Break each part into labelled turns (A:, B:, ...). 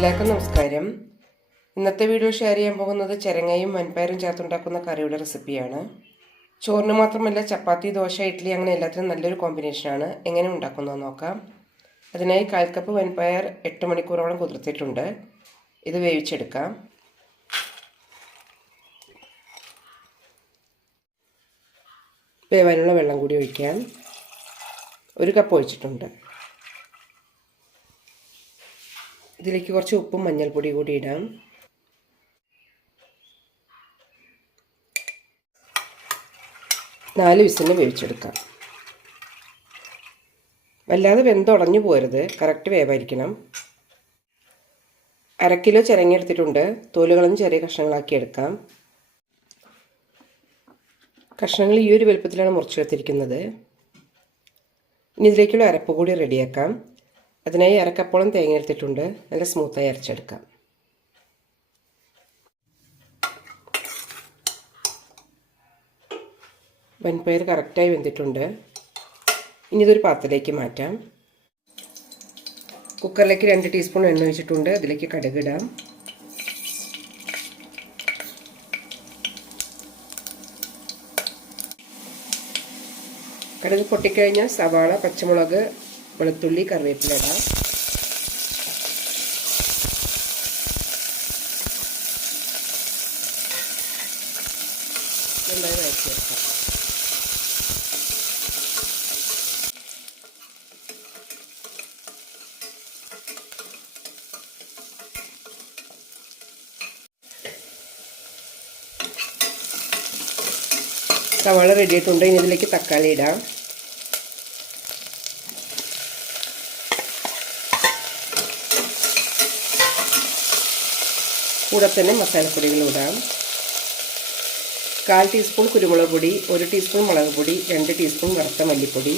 A: എല്ലാവർക്കും നമസ്കാരം. ഇന്നത്തെ വീഡിയോ ഷെയർ ചെയ്യാൻ പോകുന്നത് ചിരങ്ങയും വൻപയറും ചേർത്തുണ്ടാക്കുന്ന കറിയുടെ റെസിപ്പിയാണ് ചോറിന് മാത്രമല്ല ചപ്പാത്തി ദോശ ഇഡ്ഡലി അങ്ങനെ എല്ലാത്തിനും നല്ലൊരു കോമ്പിനേഷനാണ് എങ്ങനെ ഉണ്ടാക്കുന്നത് നോക്കാം. അതിനായി കാൽ കപ്പ് വൻപയർ എട്ട് മണിക്കൂറോളം കുതിർത്തിട്ടുണ്ട്. ഇത് വേവിച്ചെടുക്കാം. വേവാനുള്ള വെള്ളം കൂടി ഒഴിക്കാം. ഒരു കപ്പ് ഒഴിച്ചിട്ടുണ്ട്. ഇതിലേക്ക് കുറച്ച് ഉപ്പും മഞ്ഞൾപ്പൊടി കൂടി ഇടാം. നാല് വിസിലിന് വേവിച്ചെടുക്കാം. വല്ലാതെ വെന്തുടഞ്ഞു പോരുത്. കറക്റ്റ് വേവായിരിക്കണം. അര കിലോ ചിരങ്ങി എടുത്തിട്ടുണ്ട്. തോലുകളും ചെറിയ കഷ്ണങ്ങളാക്കി എടുക്കാം. കഷ്ണങ്ങൾ ഈ ഒരു വലുപ്പത്തിലാണ് മുറിച്ചെടുത്തിരിക്കുന്നത്. ഇനി ഇതിലേക്കുള്ള അരപ്പ് കൂടി റെഡിയാക്കാം അതിനായി അരക്കപ്പോളം തേങ്ങ എടുത്തിട്ടുണ്ട് നല്ല സ്മൂത്തായി അരച്ചെടുക്കാം. വൻപയർ കറക്റ്റായി വെന്തിട്ടുണ്ട്. ഇനി ഇതൊരു പാത്രത്തിലേക്ക് മാറ്റാം. കുക്കറിലേക്ക് രണ്ട് ടീസ്പൂൺ എണ്ണ ഒഴിച്ചിട്ടുണ്ട്. അതിലേക്ക് കടുകിടാം കടുക് പൊട്ടിക്കഴിഞ്ഞാൽ സവാള പച്ചമുളക് വെളുത്തുള്ളി കറിവേപ്പില ഇടാം. നന്നായി വഴറ്റിയെടുക്കാം. സവാള റെഡി ആയിട്ടുണ്ട്. ഇനി ഇതിലേക്ക് തക്കാളി ഇടാം. കൂടെ തന്നെ മസാലപ്പൊടികൾ ഇടാം. കാൽ ടീസ്പൂൺ കുരുമുളക് പൊടി ഒരു ടീസ്പൂൺ മുളക് പൊടി രണ്ട് ടീസ്പൂൺ വറുത്ത മല്ലിപ്പൊടി.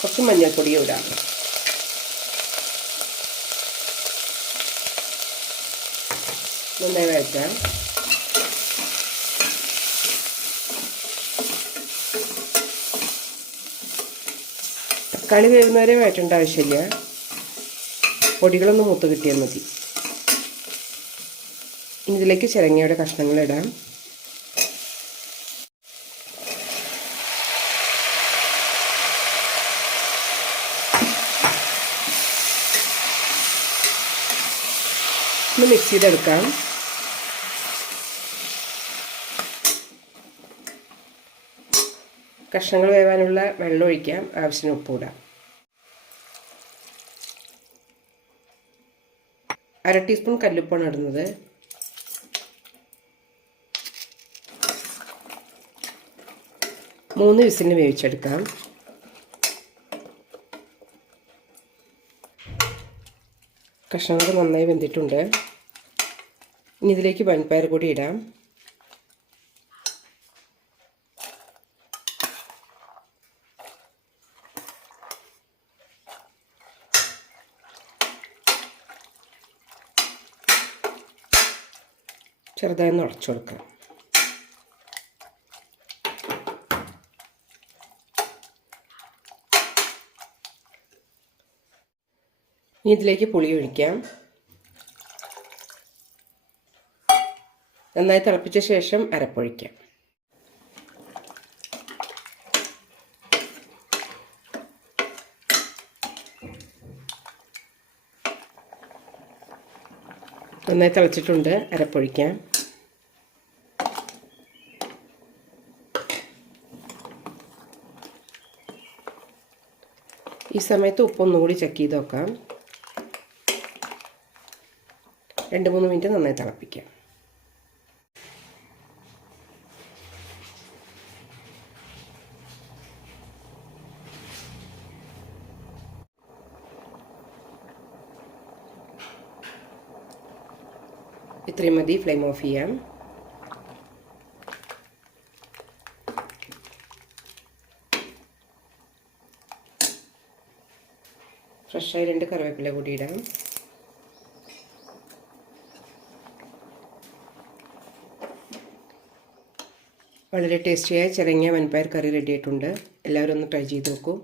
A: കുറച്ച് മഞ്ഞൾപ്പൊടിയും ഇടാം. നന്നായി വഴറ്റാം തക്കാളി വേവുന്നവരെ വഴറ്റേണ്ട ആവശ്യമില്ല. പൊടികളൊന്ന് മൂത്ത് കിട്ടിയാൽ മതി. ഇനി ഇതിലേക്ക് ചിരങ്ങയുടെ കഷ്ണങ്ങൾ ഇടാം. ഒന്ന് മിക്സ് ചെയ്തെടുക്കാം. കഷ്ണങ്ങൾ വേവാനുള്ള വെള്ളം ഒഴിക്കാം. ആവശ്യത്തിന് ഉപ്പിടാം അര ടീസ്പൂൺ കല്ലുപ്പാണ് ഇടുന്നത്. മൂന്ന് വിസിലിന് വേവിച്ചെടുക്കാം. കഷ്ണങ്ങൾ നന്നായി വെന്തിട്ടുണ്ട്. ഇനി ഇതിലേക്ക് വൻപയർ കൂടി ഇടാം. ചെറുതായി ഒന്ന് ഉടച്ചു ഇനി ഇതിലേക്ക് പുളി ഒഴിക്കാം. നന്നായി തിളപ്പിച്ച ശേഷം അരപ്പൊഴിക്കാം. നന്നായി തിളച്ചിട്ടുണ്ട്. അരപ്പൊഴിക്കാം. ഈ സമയത്ത് ഉപ്പൊന്നും കൂടി ചെക്ക് ചെയ്ത് നോക്കാം. രണ്ട് മൂന്ന് മിനിറ്റ് നന്നായി തിളപ്പിക്കാം. ഇത്രയും മതി ഫ്ലെയിം ഓഫ് ചെയ്യാം. ഫ്രഷായി രണ്ട് കറിവേപ്പില കൂടി ഇടാം. വളരെ ടേസ്റ്റിയായ ചിരങ്ങിയ വൻപയർ കറി റെഡിയായിട്ടുണ്ട് എല്ലാവരും ഒന്ന് ട്രൈ ചെയ്ത് നോക്കൂ.